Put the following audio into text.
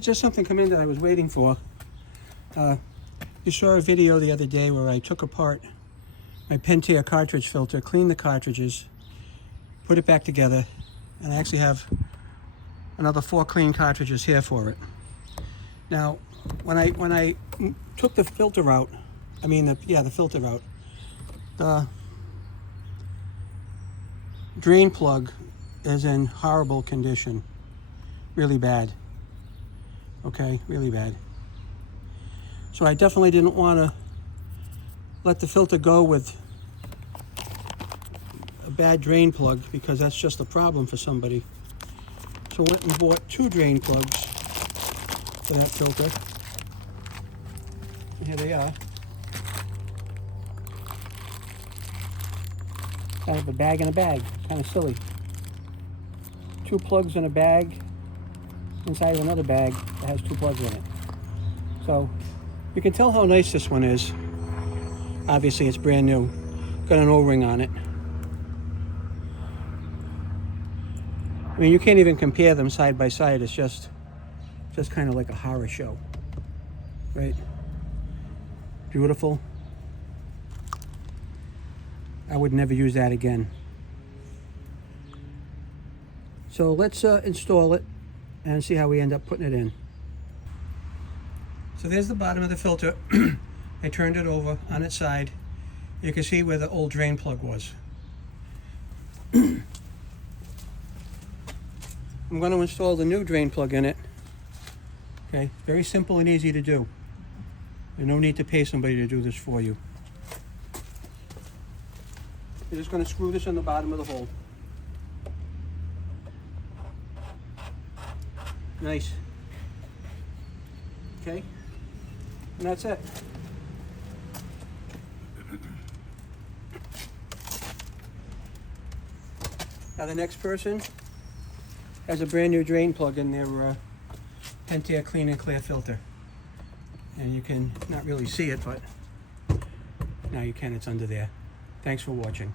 Just something come in that I was waiting for. You saw a video the other day where I took apart my Pentair cartridge filter, cleaned the cartridges, put it back together, and I actually have another 4 clean cartridges here for it. Now, when I took the filter out, the filter out, the drain plug is in horrible condition, really bad. Okay, really bad. So I definitely didn't want to let the filter go with a bad drain plug, because that's just a problem for somebody. So I went and bought 2 drain plugs for that filter. And here they are. Kind of a bag in a bag, kind of silly. 2 plugs in a bag inside of another bag that has 2 plugs in it. So you can tell how nice this one is. Obviously it's brand new. Got an O-ring on it. I mean, you can't even compare them side by side. It's just kind of like a horror show, right? Beautiful. I would never use that again. So let's install it and see how we end up putting it in. So there's the bottom of the filter. I turned it over on its side. You can see where the old drain plug was. I'm going to install the new drain plug in it. Okay, very simple and easy to do. There's no need to pay somebody to do this for you. You're just going to screw this in the bottom of the hole. Nice. Okay, and that's it. Now the next person has a brand new drain plug in their Pentair Clean and Clear filter. And you can not really see it, but now you can, it's under there. Thanks for watching.